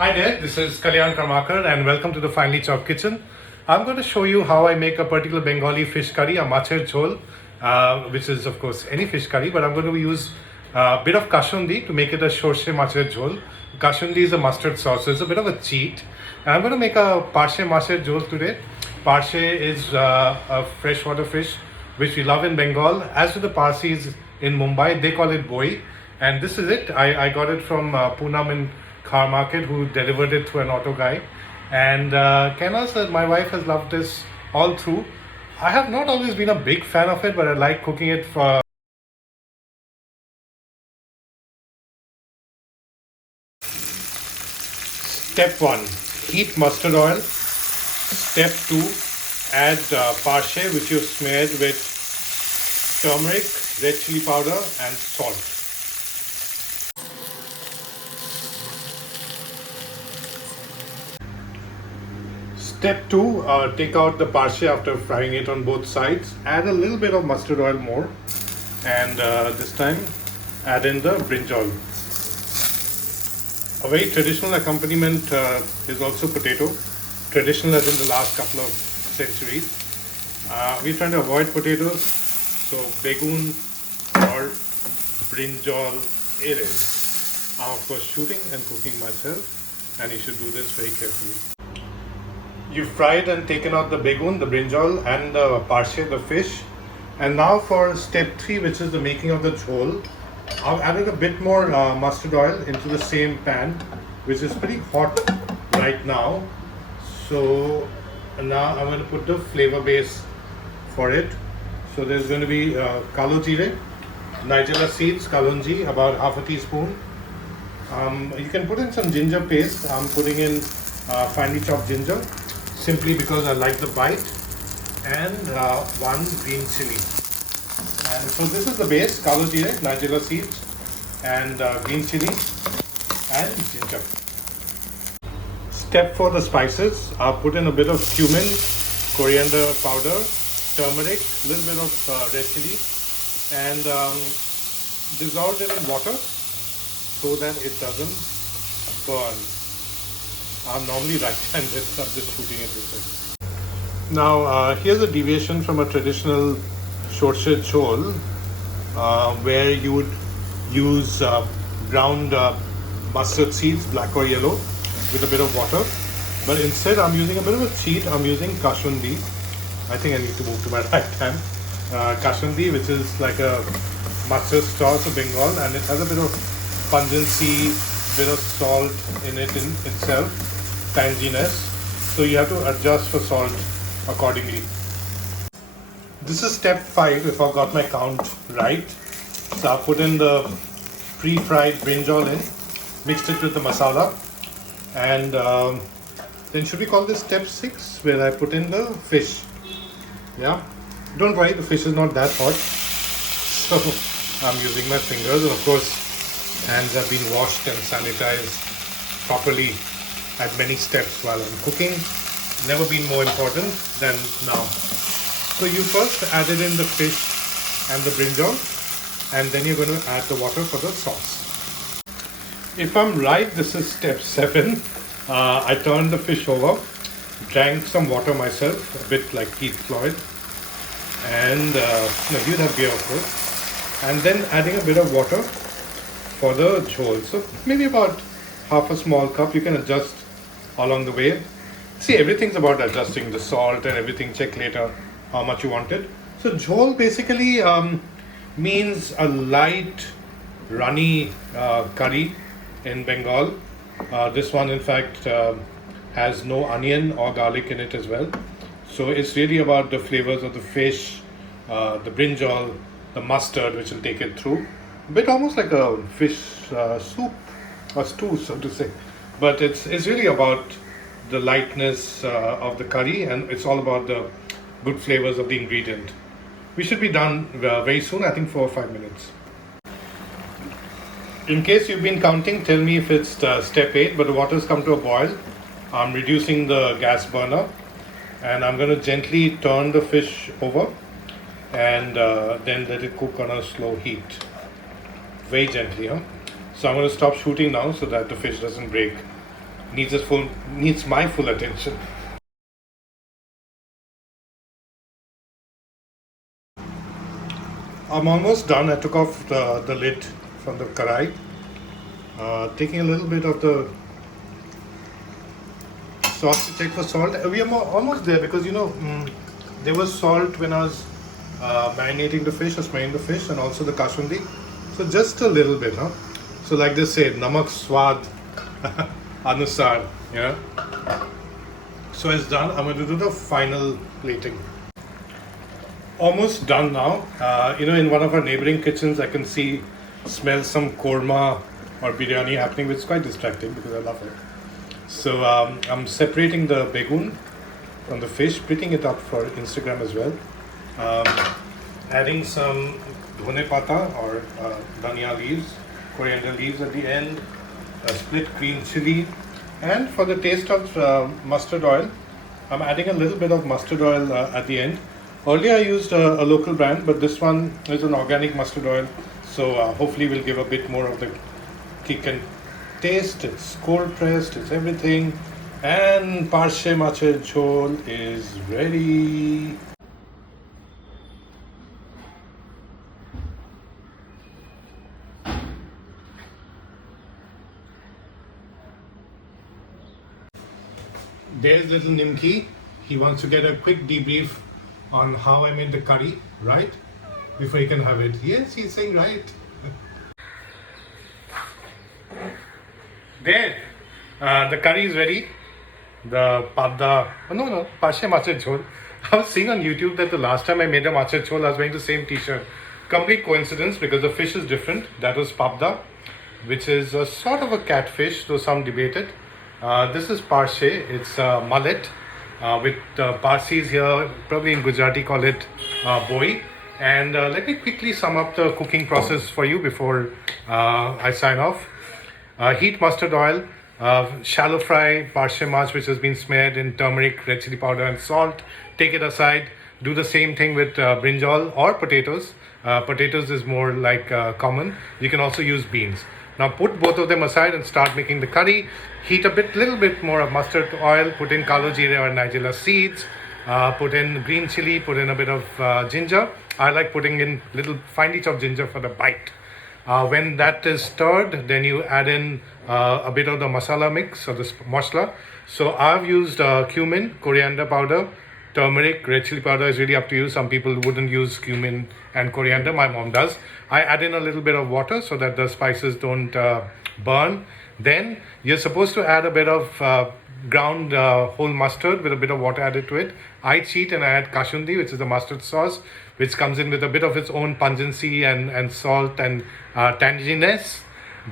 Hi there, this is Kalyan Karmakar and welcome to the Finely Chopped Kitchen. I'm going to show you how I make a particular Bengali fish curry, a macher jhol, which is of course any fish curry, but I'm going to use a bit of kashundi to make it a shorshe macher jhol. Kashundi is a mustard sauce, so it's a bit of a cheat. And I'm going to make a parshe macher jhol today. Parshe is a freshwater fish which we love in Bengal. As to the Parsis in Mumbai, they call it boi. And this is it. I got it from Poonam in Car Market, who delivered it to an auto guy. And Kenna said my wife has loved this all through. I have not always been a big fan of it, but I like cooking it for. Step 1, heat mustard oil. Step 2, add parshe, which you've smeared with turmeric, red chili powder, and salt. Step 2, take out the parshe after frying it on both sides. Add a little bit of mustard oil more, and this time add in the brinjal. A very traditional accompaniment is also potato. Traditional as in the last couple of centuries. We're trying to avoid potatoes, so begun or brinjal it is. I'm of course shooting and cooking myself, and you should do this very carefully. You've fried and taken out the begun, the brinjal, and the parshe, the fish. And now for step 3, which is the making of the jhol. I've added a bit more mustard oil into the same pan, which is pretty hot right now. So now I'm going to put the flavor base for it. So there's going to be kalo jeera, nigella seeds, kalonji, about half a teaspoon. You can put in some ginger paste. I'm putting in finely chopped ginger, simply because I like the bite, and one green chili. And so this is the base: kalo jeera, nigella seeds, and green chili, and ginger. Step 4, the spices. I'll put in a bit of cumin, coriander powder, turmeric, a little bit of red chili, and dissolve it in water so that it doesn't burn. I'm normally right-handed, so I'm just shooting it with it. Now, here's a deviation from a traditional shorshe jhol, where you would use ground mustard seeds, black or yellow, with a bit of water. But instead, I'm using a bit of a cheat. I'm using kashundi. I think I need to move to my right hand. Kashundi, which is like a mustard sauce of Bengal, and it has a bit of pungency, bit of salt in it in itself, tanginess. So you have to adjust for salt accordingly. This is step 5, if I've got my count right. So I'll put in the pre-fried brinjal in, mixed it with the masala, and then should we call this step 6, where I put in the fish? Yeah, don't worry, the fish is not that hot, so I'm using my fingers. And of course, hands have been washed and sanitized properly at many steps while I'm cooking. Never been more important than now. So you first added in the fish and the brinjal, and then you're going to add the water for the sauce. If I'm right, this is step 7. I turned the fish over, drank some water myself, a bit like Keith Floyd, and you'd have beer of course, and then adding a bit of water for the jhol. So maybe about half a small cup. You can adjust along the way. See, everything's about adjusting the salt and everything. Check later how much you want it. So jhol basically means a light, runny curry in Bengal. This one, in fact, has no onion or garlic in it as well. So it's really about the flavors of the fish, the brinjal, the mustard, which will take it through. A bit almost like a fish soup or stew, so to say. But it's really about the lightness of the curry, and it's all about the good flavors of the ingredient. We should be done very soon, I think 4 or 5 minutes. In case you've been counting, tell me if it's step 8, but the water's come to a boil. I'm reducing the gas burner, and I'm going to gently turn the fish over and then let it cook on a slow heat. Very gently, huh? So I'm going to stop shooting now so that the fish doesn't break. needs my full attention. I'm almost done. I took off the lid from the karai, taking a little bit of the sauce to check for salt. We are almost there because there was salt when I was marinating the fish or smelling the fish, and also the kasundi. So just a little bit, huh? So like they say, namak swad anusar. Yeah. So it's done. I'm going to do the final plating. Almost done now. In one of our neighboring kitchens, I can smell some korma or biryani happening, which is quite distracting because I love it. So I'm separating the begun from the fish, splitting it up for Instagram as well. Adding some dhone pata or dhania leaves, coriander leaves at the end, a split green chili, and for the taste of mustard oil, I'm adding a little bit of mustard oil at the end. Earlier I used a local brand, but this one is an organic mustard oil, so hopefully we'll give a bit more of the kick and taste. It's cold pressed, it's everything, and parshe macher jhol is ready. There's little Nimki. He wants to get a quick debrief on how I made the curry, right? Before he can have it. Yes, he's saying right. There, the curry is ready. The padda, no, pashe macher jhol. I was seeing on YouTube that the last time I made a macher jhol, I was wearing the same t-shirt. Complete coincidence because the fish is different. That was papda, which is a sort of a catfish, though some debate it. This is parshe. It's mullet. With Parsis here, probably in Gujarati call it boi. And let me quickly sum up the cooking process for you before I sign off. Heat mustard oil, shallow fry parshe mach which has been smeared in turmeric, red chili powder and salt. Take it aside. Do the same thing with brinjal or potatoes. Potatoes is more like common. You can also use beans. Now put both of them aside and start making the curry. Heat little bit more of mustard oil. Put in kalo jeera or nigella seeds. Put in green chili. Put in a bit of ginger. I like putting in little finely chopped ginger for the bite. When that is stirred, then you add in a bit of the masala mix or the masala. So I've used cumin, coriander powder, turmeric, red chili powder is really up to you. Some people wouldn't use cumin and coriander. My mom does. I add in a little bit of water so that the spices don't burn. Then you're supposed to add a bit of ground whole mustard with a bit of water added to it. I cheat and I add kasundi, which is the mustard sauce, which comes in with a bit of its own pungency and salt and tanginess.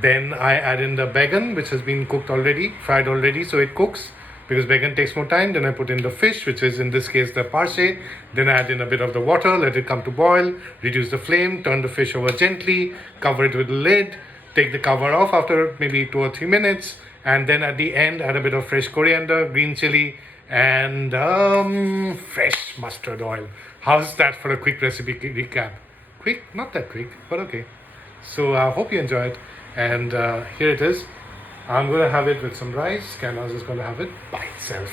Then I add in the bacon, which has been cooked already, fried already, so it cooks because bacon takes more time. Then I put in the fish, which is in this case the parshe. Then I add in a bit of the water, let it come to boil, reduce the flame, turn the fish over gently, cover it with a lid, take the cover off after maybe 2 or 3 minutes, and then at the end add a bit of fresh coriander, green chili, and fresh mustard oil. How's that for a quick recipe recap? Quick? Not that quick, but okay. So I hope you enjoy it. And here it is. I'm going to have it with some rice. Canaz is going to have it by itself.